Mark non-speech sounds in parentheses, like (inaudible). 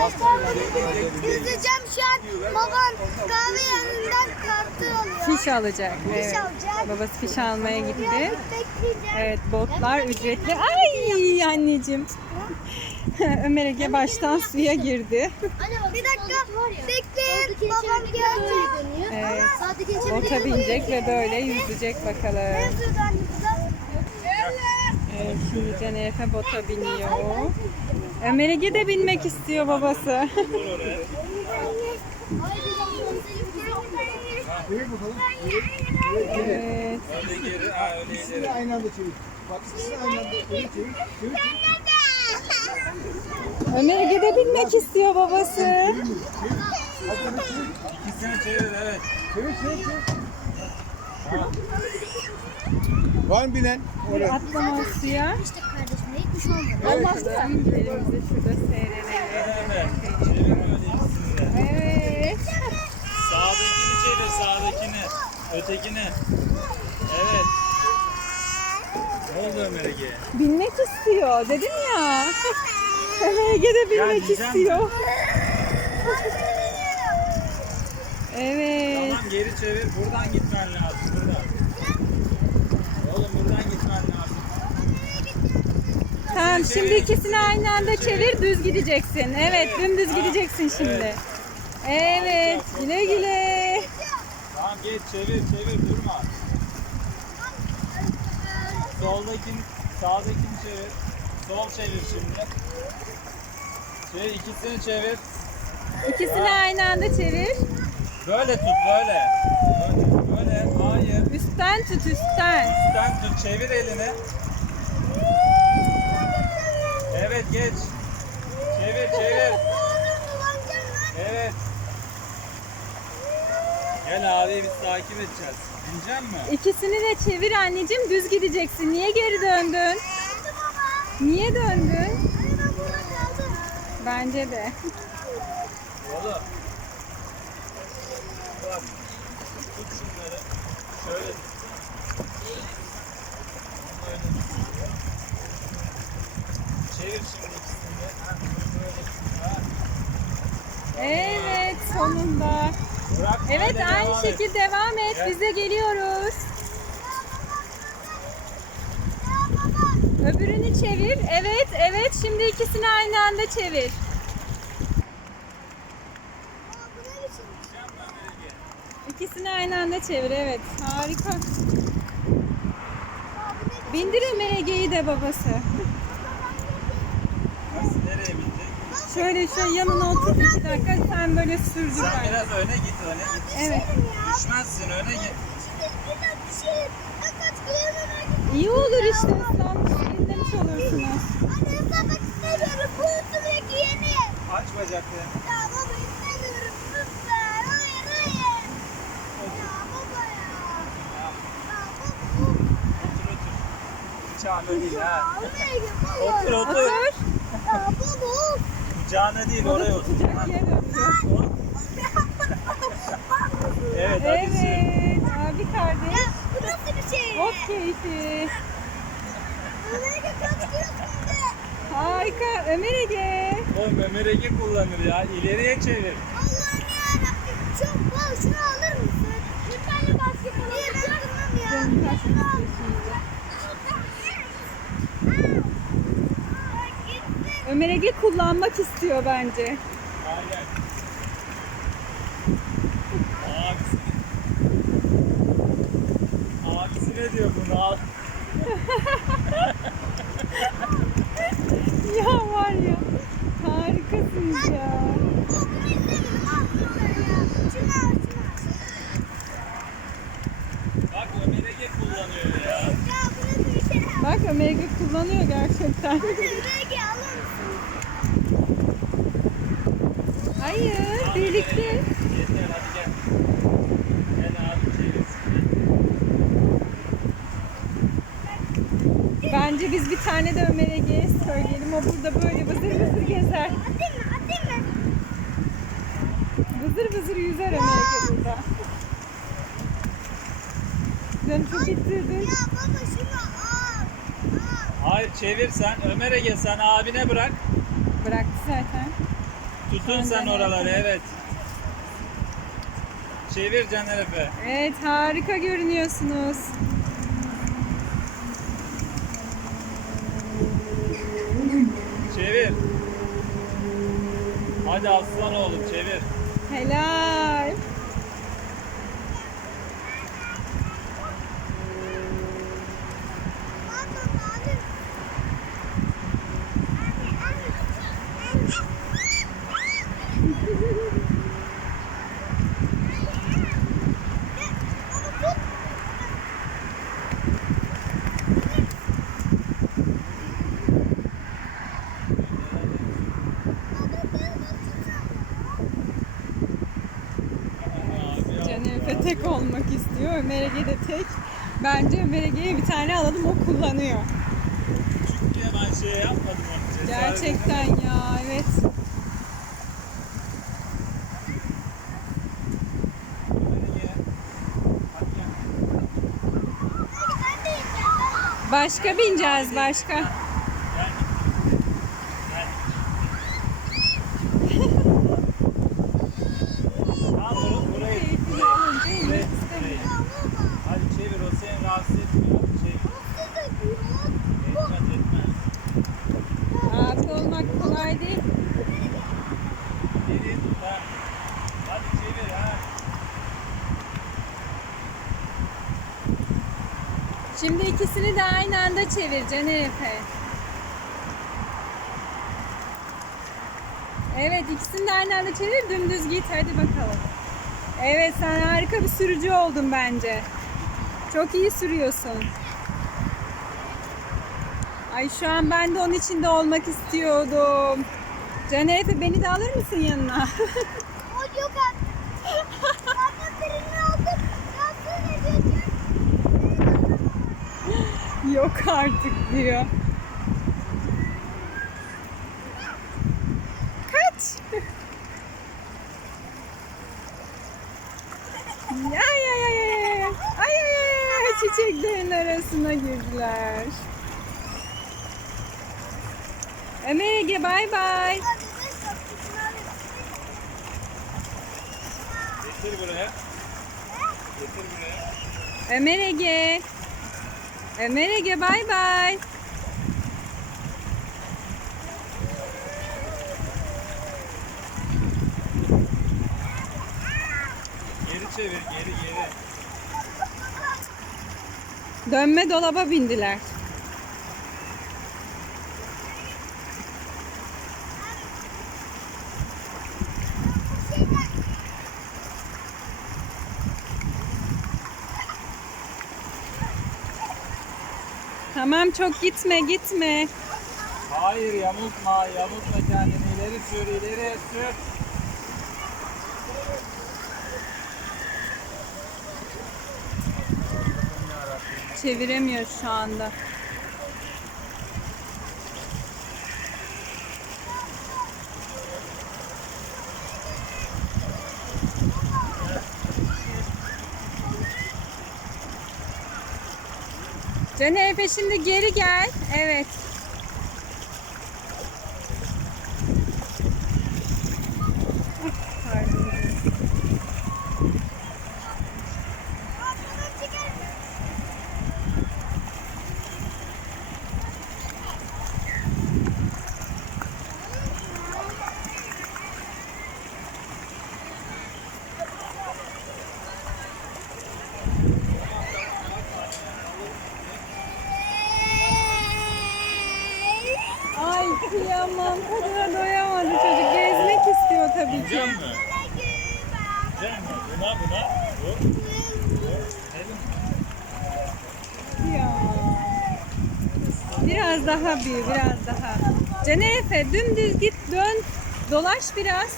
arkadaşlar yüzeceğim şu an. Babam kahve yanından kartı alıyor. Fiş alacak. Fiş Evet. alacak. Babası fiş almaya gitti. Evet botlar ücretli. Ay anneciğim. (laughs) Ömer Ege baştan suya girdi. Bir dakika bekleyin. Babam gelecek. Evet. Bota binecek ve böyle yüzecek bakalım. Ne sürdü anne burada? Şimdi Cenefe bota biniyor. Ömer Ege binmek istiyor babası. evet. İkisini aynı. Ömer Ege binmek istiyor babası. İkisini çevir evet. Çevir, çevir, çevir. Var mı bilen? Oraya. Atlama suya. İşte kardeşim hiçbir şey olmadı. Bakalım elimizi şurada seyredelim. Evet. Sağdakini çevir, sağdakini. Ötekini. Evet. Ne oldu Ömer Ege? Binmek istiyor dedim ya. (laughs) Ömer Ege de binmek istiyor. Evet. Tamam geri çevir. Buradan gitmen lazım. Buradan. Oğlum buradan gitmen lazım. Tamam şimdi ikisini aynı anda çevir düz gideceksin. Evet dümdüz gideceksin şimdi. Evet güle güle. Tamam geç çevir çevir durma. Soldakini, sağdakini çevir. Sol çevir şimdi. Çevir ikisini çevir. İkisini aynı anda çevir. Böyle tut böyle. Böyle, böyle. hayır. Üstten tut üstten. Üstten tut çevir elini. Evet geç. Çevir çevir. Evet. Gel abi biz takip edeceğiz. Binecek mi? İkisini de çevir anneciğim düz gideceksin. Niye geri döndün? Niye döndün? Bence de. Oğlum. Bak. Tut şunları. Şöyle tut. Böyle tut. Çevir şimdi ikisini de. Ha, böyle tut. Ha. Evet sonunda. Evet aynı şekilde devam et. Biz de geliyoruz. Öbürünü çevir. Evet, evet. Şimdi ikisini aynı anda çevir. İkisini aynı anda çevir. Evet. Harika. Bindir Ömer Ege'yi de babası. Nasıl nereye binecek? Şöyle şöyle yanına otur iki dakika. Sen böyle sürdür Sen bence. biraz öne git öne git. Evet. Düşmezsin öne git. İyi olur işte. Islanmış, dinlemiş olursunuz. Aç bacaklarını. Otur otur. Kucağına değil ha. Otur otur. Otur. Kucağına değil oraya otur. tutacak yer yapıyor. Evet hadi sür. Evet. Abi kardeş. Bu nasıl bir şey? Ot keyfi. Harika. Ömer Ege. Oğlum Ömer Ege kullanır ya. İleriye çevir. Allah'ım yarabbim çok bol şunu alır mısın? Bir tane basketbol alacağım ya. Canım kaç Şunu al. Ömer Ege kullanmak istiyor bence. Aynen. Abisi. Abisi ne diyor bunu (laughs) al. Ya var ya. Harikasınız ya. Bak Ömer Ege kullanıyor ya. Bak Ömer Ege kullanıyor gerçekten. (laughs) Ömer'e alır mısın? Hayır. Birlikte. Yeter hadi gel. Gel abi çevirsin. Bence biz bir tane de Ömer Ege'ye söyleyelim. O burada böyle vızır vızır gezer. Vızır vızır yüzer Ömer Ege burada. Dönüşü bitirdin. Ya baba şunu al. Al. Hayır çevir sen. Ömer Ege sen abine bırak. Bıraktı zaten. Tutun sen oraları evet. Çevir Caner Efe. Evet harika görünüyorsunuz. Çevir. Hadi aslan oğlum çevir. Helal. Can Efe tek olmak istiyor. Ömer Ege de tek. Bence Ömer Ege'ye bir tane alalım o kullanıyor. Diye ben şey yapmadım onu. Gerçekten ya evet. Başka bineceğiz başka. Gel. Gel. Al bunu burayı. Keyfini alınca Burayı. inmek burayı. istemiyor. Hadi çevir o seni rahatsız etmiyor. Çevir. Etmez etmez. Rahat olmak kolay değil. Geriye tut ha. Hadi çevir ha. Şimdi ikisini de aynı anda çevir Caner Efe. Evet ikisini de aynı anda çevir dümdüz git hadi bakalım. Evet sen harika bir sürücü oldun bence. Çok iyi sürüyorsun. Ay şu an ben de onun içinde olmak istiyordum. Caner Efe beni de alır mısın yanına? (laughs) O yok artık. Abla birini aldım. Nasıl edeceğim? Yok artık diyor. Kaç. Ay ay ay ay ay. Ay ay. Çiçeklerin arasına girdiler. Ömer Ege bay bay. Getir buraya. Getir buraya. Ömer Ege. Ömer Ege bay bay. Geri çevir geri geri. Dönme dolaba bindiler. Tamam çok gitme gitme. Hayır yamultma yamultma kendini ileri sür ileri sür. Çeviremiyor şu anda. Caner Efe şimdi geri gel. Evet. Tabii? Buna buna. Ya. Biraz daha büyü, biraz daha. Caner Efe dümdüz git dön. Dolaş biraz.